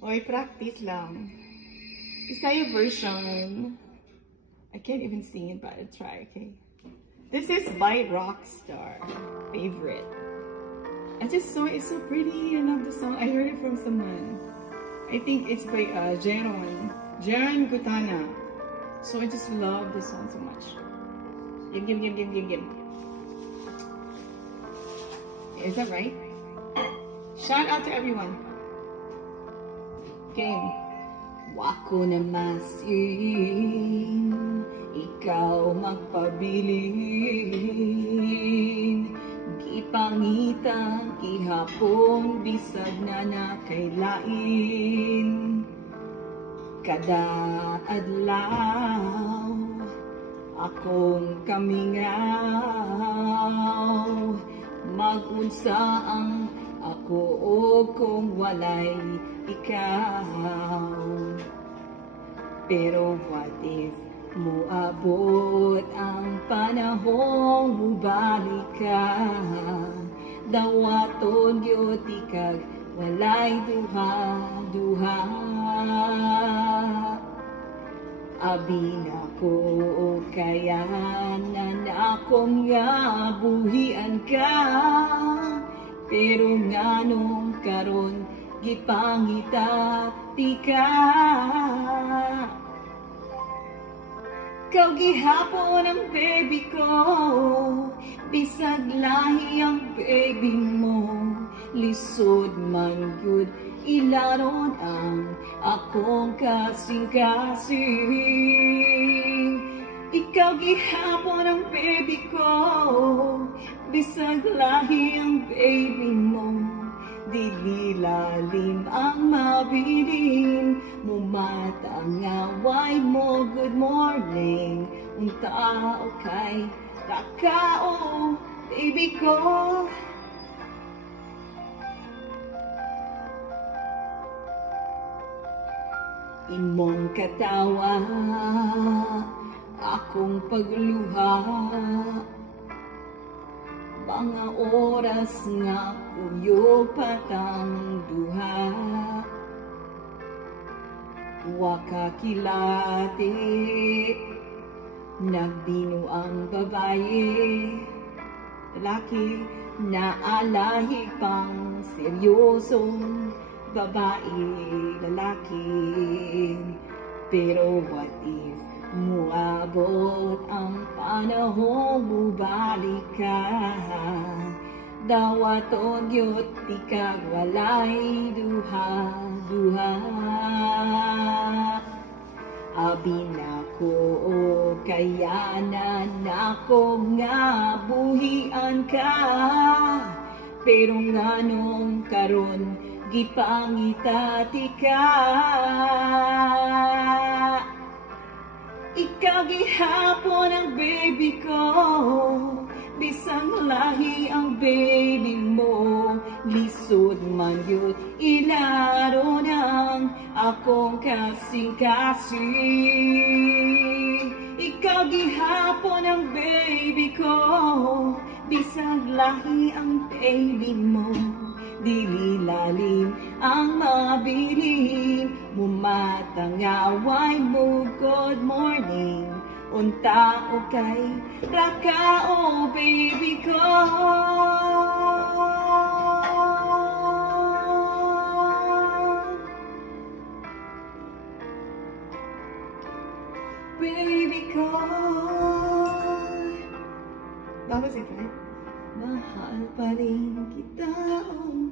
Oy, practice lang. Isaya version. I can't even sing it, but I'll try, okay? This is by Rockstar. Favorite. I just saw it, it's so pretty. I love the song. I heard it from someone. I think it's by Jeron Gutana. So I just love the song so much. Give. Is that right? Shout out to everyone. Game. Wako na masin, ikaw magpabilin. Gipangita gihapon bisag na nakailain. Kada adlaw akong kamingaw, mag-unsa ang ako o kung walay ikaw. Pero what if muabot ang panahong mubalik ka? Dawaton gyud ikag walay duha-duha. Abi na ko kayanan akong nga buhian ka, pero nganong karon gipangita ti ka. Kau gihapon ang baby ko, bisag lahi ang baby mo. Lisod man gyud ilaron ang akong kasing-kasing. Ikaw gihapon ang baby ko, bisag lahi ang baby mo. Dili lalim ang mabilin, mumatangaway mo good morning. Unta o kay rakao, baby ko. Imong katawa, akong pagluha, mga oras nga kuyog patang duha. Wakakilati, nagbino ang babae, lalaki na alahi pang seryosong babae, lalaki. Pero what if muabot ang panahong mubalik ka? Dawaton gyud ikag walay duha-duha. Abi na ko kayanan ako nga buhian ka, pero nganong karon gipangita ti ka. Ikaw gihapon ang baby ko, bisang lahi ang baby mo. Lisod man yun ilaro ng akong kasing-kasing. Ikaw gihapon ang baby ko, bisang lahi ang baby mo. Dili lalim ang mabilin, mumatangaway mo good morning. Unta o kay rakao, baby ko. Baby ko. That was it, right? Mahal pa rin kita, oh,